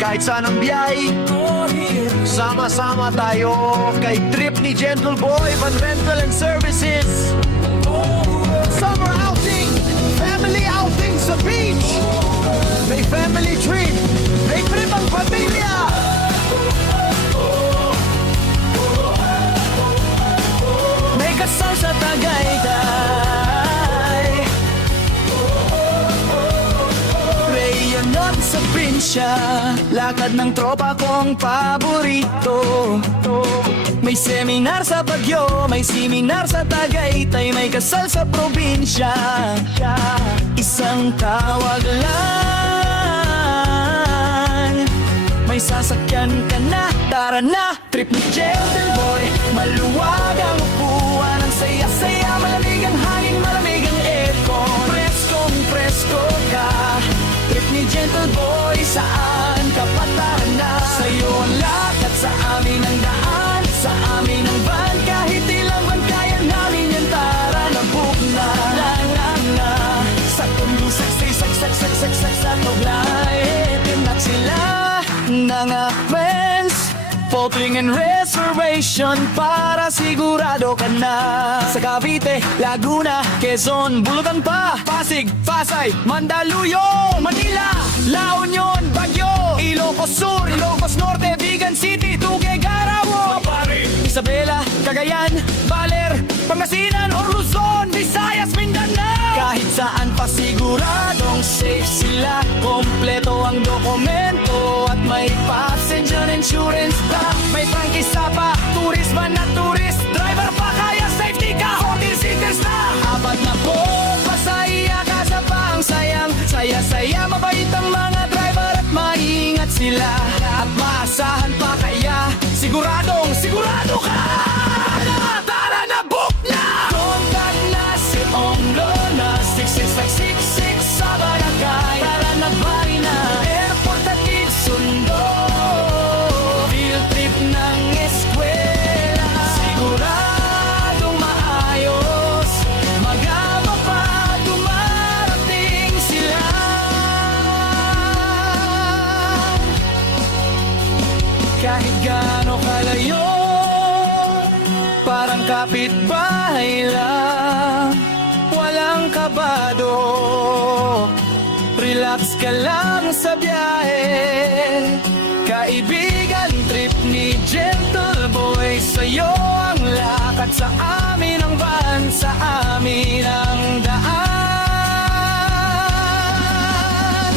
Kahit saan ang biyay, sama-sama tayo kay trip ni Gentle Boy Van Rental and Services. Summer outing, family outing sa beach. May family trip, may trip ang pamilya. May kasal sa Tagaytay, Rayonot sa Prinsya, lakad ng tropa kong paborito. May seminar sa Baguio, may seminar sa Tagaytay, may kasal sa probinsya. Isang tawag lang, may sasakyan ka na, tara na. Trip ni Gentle Boy, maluwag ang upuan, ang saya-saya, malamig ang hangin, malamig ang aircon. Preskong presko ka, trip ni Gentle Boy, saan ka pa, tara na. Sa'yo ang lakad, sa amin ang daan, sa amin ang van, kahit ilang van kaya namin yan, tara na, book na. Na sa tundo, sak sa tuglay, tinak sila mga friends. Boating and reservation para sigurado ka na. Sa Cavite, Laguna, Quezon, Bulucan pa, Pasig, Pasay, Mandaluyong, Manila, La Union, Baguio, Ilocos Sur, Ilocos Norte, Vigan City, Tuguegarao, Isabela, Cagayan, Baler, Pangasinan, or Luzon, Visayas, Mindanao. Kahit saan pa siguradong safe sila, kompleto ang dokumento at may passenger insurance pa. May prangkisa pa, tourist van at tourist driver pa, kaya safety ka, hotel seaters na. Apat na po, pasaya ka sa pang sayang, saya-saya, mabait ang mga driver at maingat sila. At maasahan pa, kaya siguradong sigurado ka. Tara na, book na! Contact na si Onglo na 6666 sa barangay. Tara na, bari na, airport at sundo. Field trip ng eskwela, siguradong maayos, magama pa, dumarating sila. Kahit gaano kalayo, parang kapitbahay lang, walang kabado. Relax ka lang sa biyahe, kaibigan, trip ni Gentle Boy. Sa'yo ang lakad, sa amin ang van, sa amin ang daan.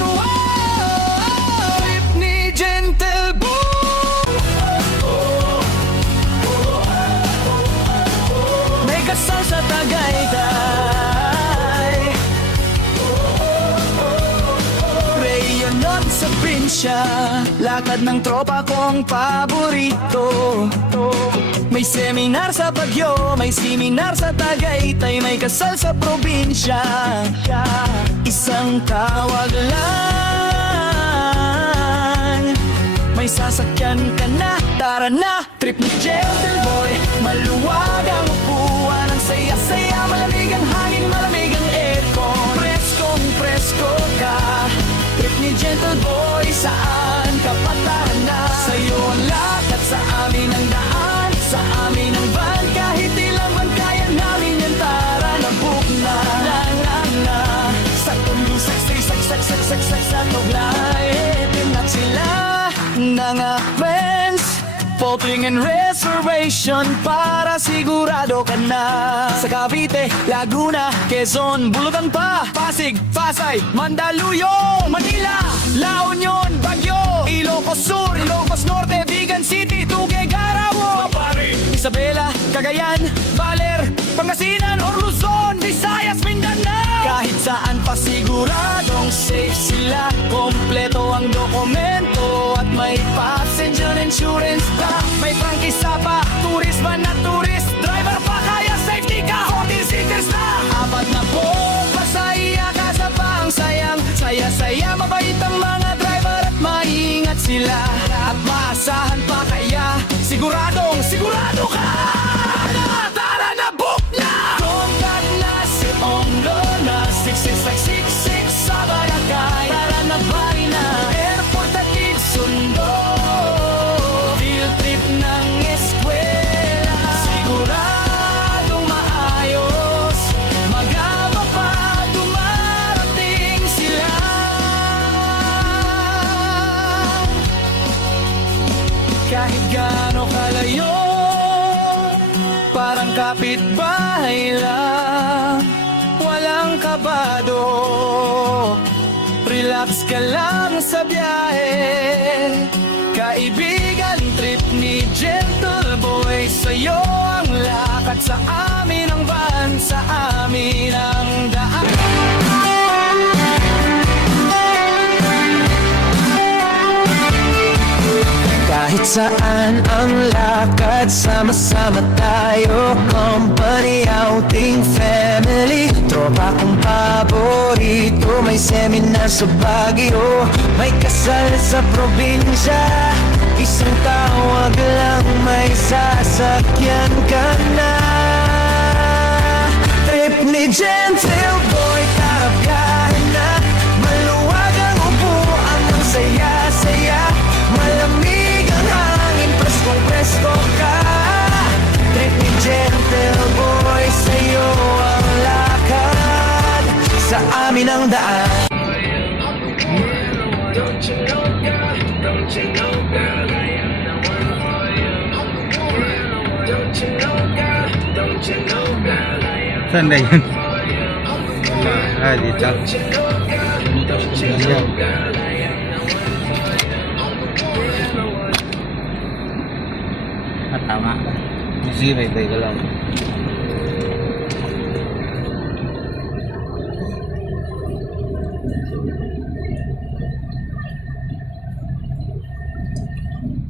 Wow! Trip ni Gentle Boy. May kasal sa Tagaytay, Rayonot sa Prinsya, lakad ng tropa kong paborito. May seminar sa Baguio, may seminar sa Tagaytay, may kasal sa probinsya. Isang tawag lang, may sasakyan ka na, tara na. Trip ni Gentle Boy, maluwag ang upuan, ang saya-saya, malamig ang hangin, malamig ang aircon. Preskong presko ka, trip ni Gentle Boy, saan ka pa, tara na. Sa'yo ang lakad, sa amin ang daan, sa amin ang van, kahit ilang van kaya namin yan, tara na, book na. Na sa tundo, sak sa tuglay, tinak sila mga friends. Boating and reservation para sigurado ka na. Sa Cavite, Laguna, Quezon, Bulucan pa, Pasig, Pasay, Mandaluyong, Manila, La Union, Baguio, Ilocos Sur, Ilocos Norte, Vigan City, Tuguegarao, Isabela, Cagayan, Baler, Pangasinan, or Luzon, Visayas, Mindanao. Kahit saan pa siguradong safe sila, kompleto ang dokumento at may passenger insurance pa. May prangkisa pa, tourist van at tourist driver pa, kaya safety ka, hotel seaters na. Apat na po, pasaya ka sa pang sayang, saya-saya, mabait ang mga driver at maingat sila. At maasahan pa, kaya siguradong sigurado ka. Tara na, book na! Contact na si Onglo na 6666 sa barangay. Tara na, bari na, airport at sundo. gaano kalayo, parang kapitbahay lang, walang kabado. Relax ka lang sa biyahe, kaibigan trip ni Gentle Boy. Sa'yo ang lakad, sa amin ang van, sa amin ang daan. Kahit saan ang lakad, sama-sama tayo. Company, outing, family, tropa kong paborito. May seminar sa Baguio, may kasal sa probinsya. Isang tawag lang, may sasakyan ka na. Trip ni Gentle Boy, tara biyahe na. Maluwag ang upuan, ang saya-saya. Malamig ang hangin, preskong-presko ka. Trip ni Gentle Boy, sa'yo ang lakad, sa amin ang daan. Don't you know, girl? Don't you know, girl? I am the one for you. Don't you know, girl? Don't you know, girl? I am Saan na yun? Dito. Ayan. Tama. Sige, may ka lang.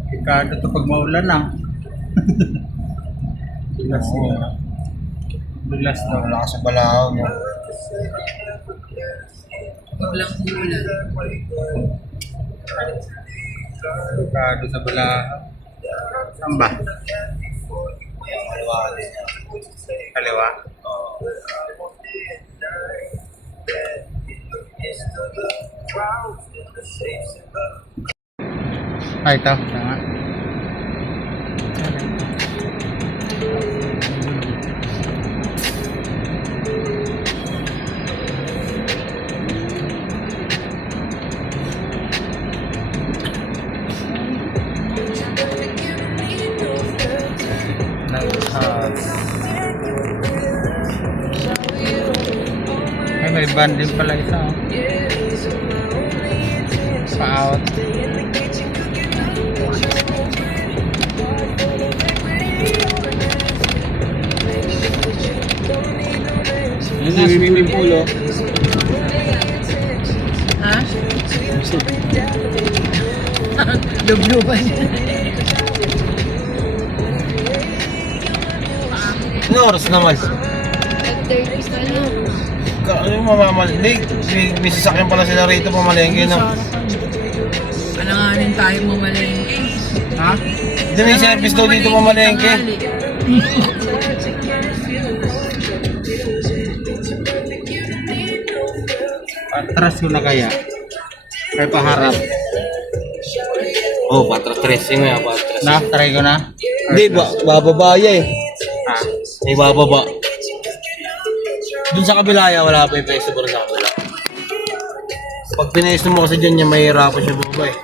Ricardo to pag maulan na. Dulas yun. Dulas na. Wala ka sa balahaw mo. Walang umulan. Ricardo sa balahaw. Saan ba? Kaliwa din. Kaliwa? Ay, ito. Tama. Ay, may band din pala isa. Oh. Pa-out. Yun na, swimming pool, oh. Ha? Lubluban. Ano oras naman? 30 na lang. Ano yung mamamalingke? May sasakyan pala sila rito pamalengke, no? Alanganin tayo mamalengke. Ha? Hindi may service daw dito pamalengke. Patras ko na kaya. Kaya paharap. Oh, patras tracing nga, patras. Na, try ko na. Hindi, bababa eh. Ha? May bababa. Dun sa kabila, wala pa yung peso sa kabila. Pag pinaisno mo kasi dyan niya, mahihirapan siya baba eh.